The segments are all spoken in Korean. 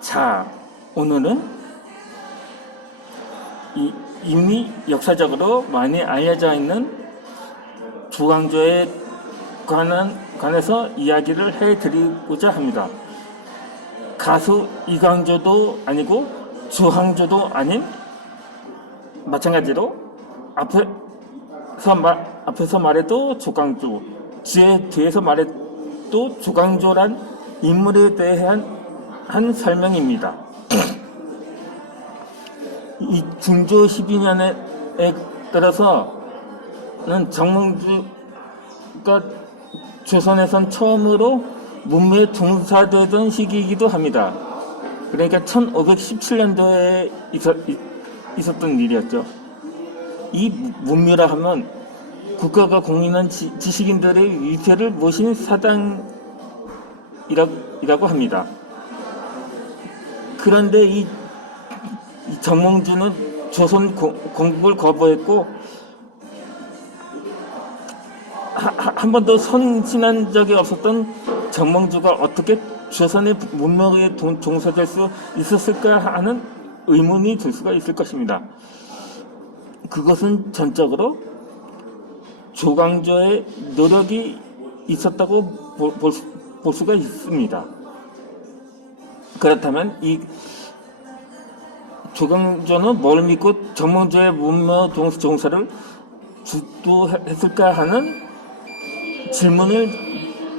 자, 오늘은 이미 역사적으로 많이 알려져 있는 주광조에 관해서 이야기를 해드리고자 합니다. 가수 이광조도 아니고 주황조도 아닌, 마찬가지로 앞에서 말해도 주광조, 뒤에서 말해도 주광조란 인물에 대한 한 설명입니다. 이 중조 12년에 따라서는 정몽주가 조선에선 처음으로 문무에 종사되던 시기이기도 합니다. 그러니까 1517년도에 있었던 일이었죠. 이 문묘라 하면 국가가 공인한 지식인들의 위패를 모신 사당이라고 합니다. 그런데 이 정몽주는 조선 건국을 거부했고 한 번도 선진한 적이 없었던 정몽주가 어떻게 조선의 문명에 종사될 수 있었을까 하는 의문이 들 수가 있을 것입니다. 그것은 전적으로 주광조의 노력이 있었다고 볼 수가 있습니다. 그렇다면 이 주광조는 뭘 믿고 정몽주의 문명 종사를 주도했을까 하는 질문을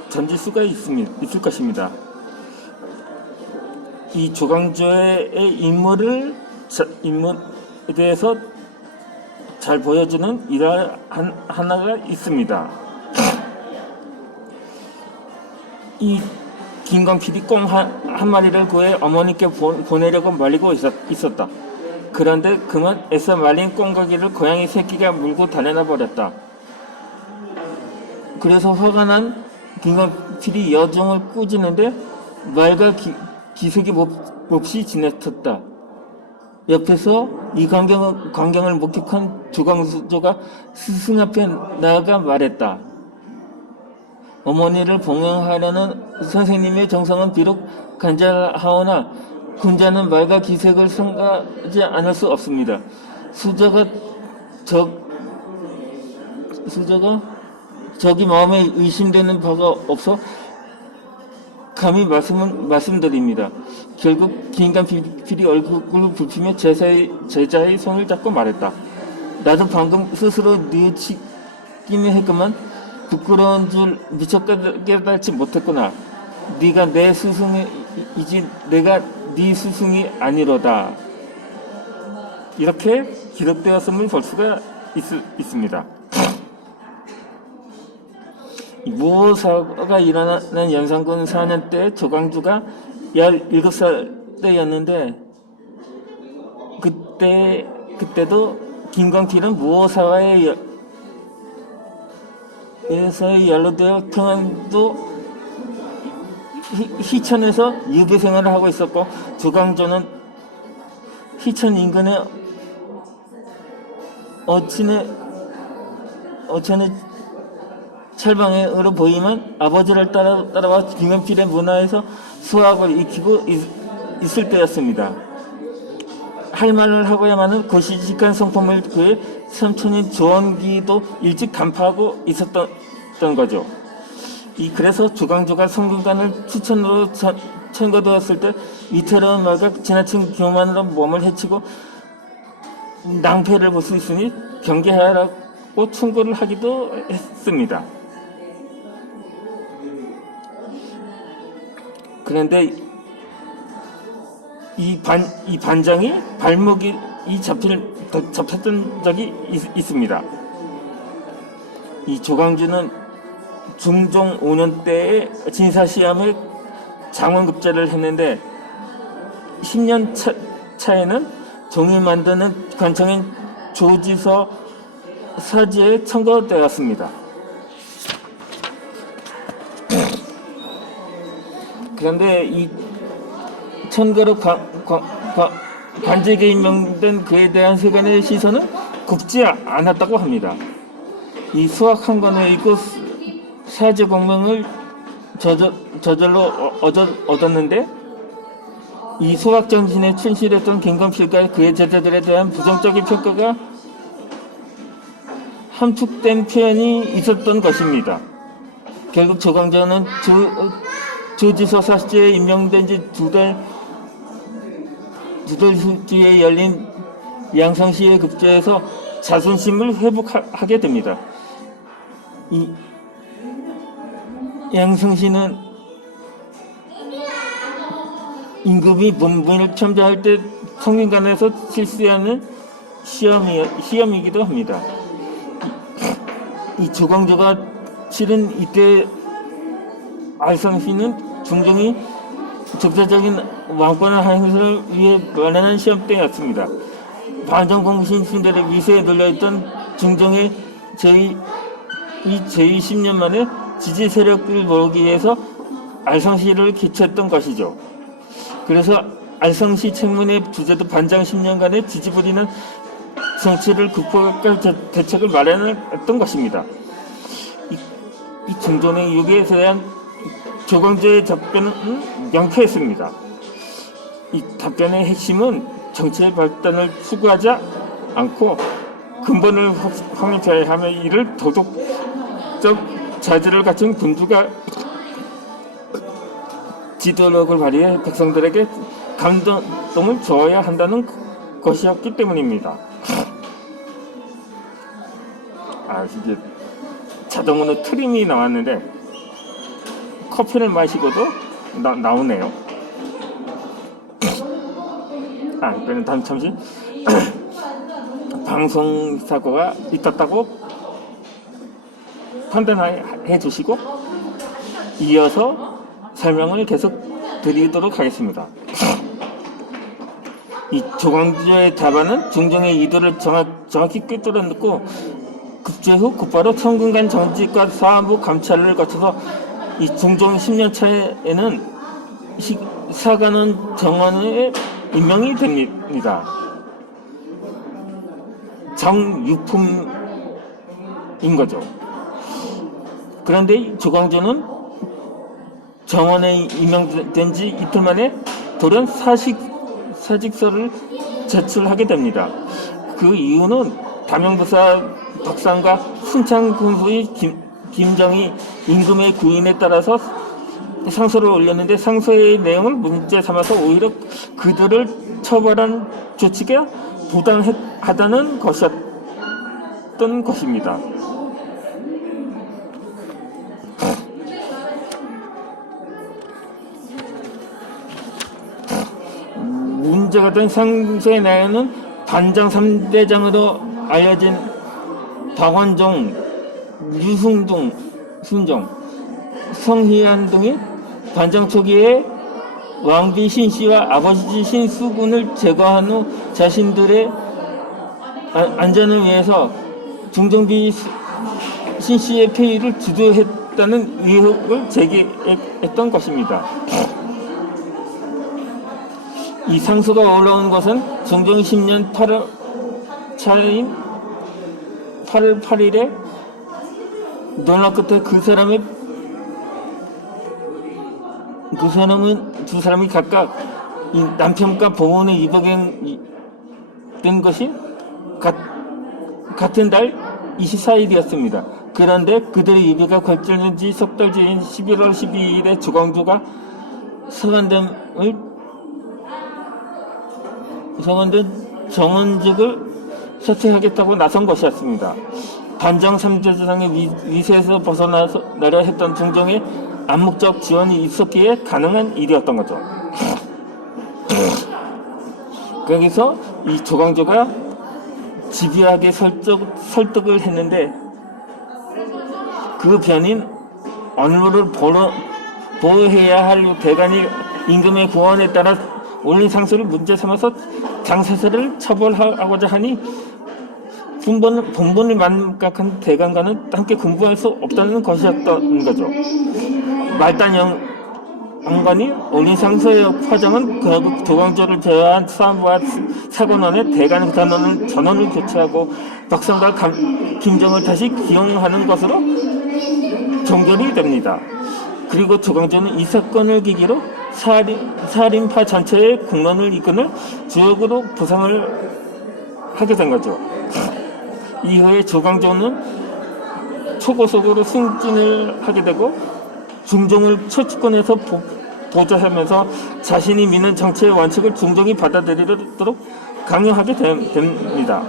던질 수가 있을 것입니다. 이 주광조의 인물에 대해서 잘 보여주는 일화 하나가 있습니다. 이 김광필이 꽁 한 마리를 구해 어머니께 보내려고 말리고 있었다. 그런데 그만 애써 말린 꽁가기를 고양이 새끼가 물고 달려나 버렸다. 그래서 화가 난 김광필이 여종을 꾸짖는데 말과 기색이 몹시 지나쳤다. 옆에서 이 광경을 목격한 주광조가 스승 앞에 나아가 말했다. 어머니를 봉양하려는 선생님의 정성은 비록 간절하오나 군자는 말과 기색을 삼가지 않을 수 없습니다. 수저가 저기 마음에 의심되는 바가 없어 감히 말씀드립니다. 결국 김광필이 얼굴을 붉히며 제자의 손을 잡고 말했다. 나도 방금 스스로 뉘우치기는 했구만. 부끄러운 줄 미처 깨달지 못했구나. 네가 내 스승이지 내가 네 스승이 아니로다. 이렇게 기록되었음을 볼 수가 있습니다. 무오사가 일어나는 연산군 4년 때 주광조가 17살 때였는데 그때도 김광필은 무오사와의 연루되어 평안도 희천에서 유배 생활을 하고 있었고 주광조는 희천 인근의 어천의 철방으로 보이면 아버지를 따라와 김광필의 문화에서 수학을 익히고 있을 때였습니다. 할 말을 하고야만은 고시직한 성품을 구해 삼촌인 조원기도 일찍 간파하고 있었던 거죠. 그래서 주광조가 성균관을 추천으로 천거되었을 때 위태로운 말과 지나친 교만으로 몸을 해치고 낭패를 볼 수 있으니 경계하라고 충고를 하기도 했습니다. 그런데 이 반장이 발목이 잡혔던 적이 있습니다. 이 조광조는 중종 5년 때에 진사시험에 장원급제를 했는데 10년 차에는 종이 만드는 관청인 조지서 사지에 청거되었습니다. 그런데 이 천거로 관직에 임명된 그에 대한 세간의 시선은 굽지 않았다고 합니다. 이 수학 한 권을 읽고 사제 공명을 저절로 얻었는데 이 소학정신에 충실했던 김검실과 그의 제자들에 대한 부정적인 평가가 함축된 표현이 있었던 것입니다. 결국 조광조는 조지서 사시제에 임명된 지 두 달 뒤에 열린 양성시의 급제에서 자존심을 회복하게 됩니다. 이 양성시는 임금이 문문을 첨자할 때 성균관에서 실시하는 시험이기도 합니다. 이 조광조가 치른 이때 알성시는 중종이 적자적인 왕권의 행사를 위해 마련한 시험 때였습니다. 반정공신 신들의 위세에 눌려있던 중종의 제2 10년 만에 지지 세력을 모으기 위해서 알성시를 개최했던 것이죠. 그래서 알성시 책문의 주제도 반장 10년간의 지지부리는 정치를 극복할 대책을 마련했던 것입니다. 이 중종의 요구에 대한 조광조의 답변은 명쾌했습니다. 이 답변의 핵심은 정치의 발전을 추구하지 않고 근본을 확립해야 하며 이를 도덕적 자질을 갖춘 군주가 지도력을 발휘해 백성들에게 감동을 줘야 한다는 것이었기 때문입니다. 이제 자동으로 트림이 나왔는데 커피를 마시고도 나오네요. 그럼 잠시 방송 사고가 있었다고 판단해 주시고 이어서 설명을 계속 드리도록 하겠습니다. 이 조광조의 답안은 중종의 의도를 정확히 꿰뚫어놓고 급제 후 곧바로 성균관 정직과 사안부 감찰을 거쳐서 이 중종 10년 차에는 사관원 정원에 임명이 됩니다. 정육품인 거죠. 그런데 조광조는 정원에 임명된 지 이틀 만에 돌연 사직서를 제출하게 됩니다. 그 이유는 담영부사 덕상과 순창 군수의 김정희 임금의 구인에 따라서 상소를 올렸는데 상소의 내용을 문제 삼아서 오히려 그들을 처벌한 조치가 부당하다는 것이었던 것입니다. 문제가 된 상소의 내용은 반장 3대장으로 알려진 박원종, 유승종, 성희안 등이 반장 초기에 왕비 신씨와 아버지 신수군을 제거한 후 자신들의 안전을 위해서 중종비 신씨의 폐위를 주도했다는 의혹을 제기했던 것입니다. 이 상소가 올라온 것은 중종 10년 8월 차인 8월 8일에 논란 끝에 두 사람이 각각 이 남편과 보훈의 위법이 된 것이 같은 달 24일이었습니다. 그런데 그들의 위배가 걸쳐진 지 석 달 뒤인 11월 12일에 조광조가 서간된 정원직을 사퇴하겠다고 나선 것이었습니다. 반장 3대장의 위세에서 벗어나려 했던 중종의 암묵적 지원이 있었기에 가능한 일이었던 거죠. 거기서 이 조광조가 집요하게 설득을 했는데 그 변인 언로를 보호해야 할 대간이 임금의 구원에 따라 올린 상소를 문제 삼아서 장사사를 처벌하고자 하니 본분을 망각한 대간과는 함께 공부할 수 없다는 것이었던 거죠. 말단 양반이 올린 상소의 화장은 결국 조광조를 제외한 사안부와 사관원의 대간 전원을 교체하고 덕성과 김정을 다시 기용하는 것으로 종결이 됩니다. 그리고 조광조는 이 사건을 계기로 살인파 전체의 공론을 이끈을 주역으로 부상을 하게 된 거죠. 이후에 조광조는 초고속으로 승진을 하게 되고 중종을 최측근에서 보좌하면서 자신이 믿는 정치의 원칙을 중종이 받아들이도록 강요하게 됩니다.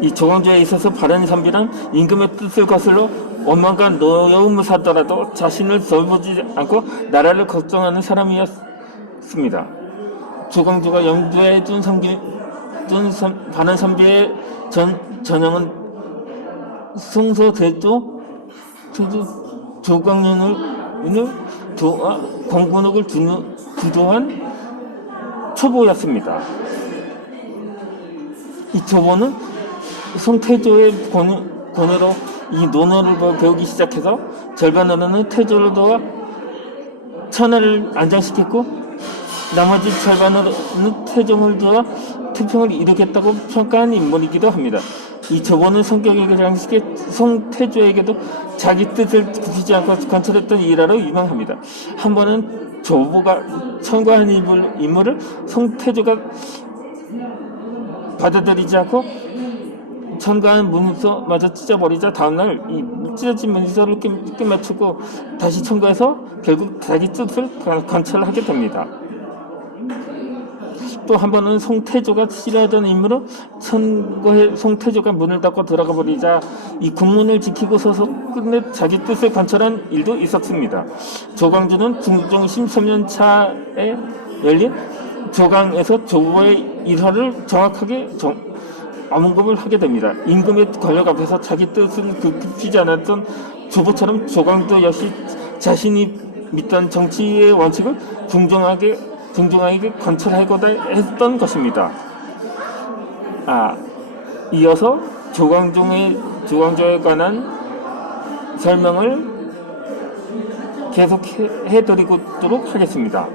이 조광조에 있어서 바른 선비란 임금의 뜻을 거슬러 원망과 노여움을 사더라도 자신을 돌보지 않고 나라를 걱정하는 사람이었습니다. 조광조가 영주에 준 바른 선비의 전형은 성서대조 조광년을 광군옥을 주도한 초보였습니다. 이 초보는 성태조의 권위로 이 논어를 배우기 시작해서 절반으로는 태조를 도와 천하를 안정시켰고 나머지 절반으로는 태종을 도와 태평을 이루겠다고 평가한 인물이기도 합니다. 이 초보는 성격의 장식에 성태조에게도 자기 뜻을 굽히지 않고 관철했던 일화로 유명합니다. 한 번은 초보가 청구한 인물을 성태조가 받아들이지 않고 청구한 문서마저 찢어버리자 다음날 이 찢어진 문서를 끝마치고 다시 청구해서 결국 자기 뜻을 관철하게 됩니다. 또 한 번은 성태조가 싫어하던 인물은 선거에 성태조가 문을 닫고 들어가 버리자 이 국문을 지키고 서서 끝내 자기 뜻을 관철한 일도 있었습니다. 조광조는 중종 13년 차에 열린 조강에서 조보의 일화를 정확하게 언급을 하게 됩니다. 임금의 권력 앞에서 자기 뜻을 굽히지 않았던 조보처럼 조광조 역시 자신이 믿던 정치의 원칙을 궁중하게 관철하고자 했던 것입니다. 이어서 조광조에 관한 설명을 계속 해드리도록 하겠습니다.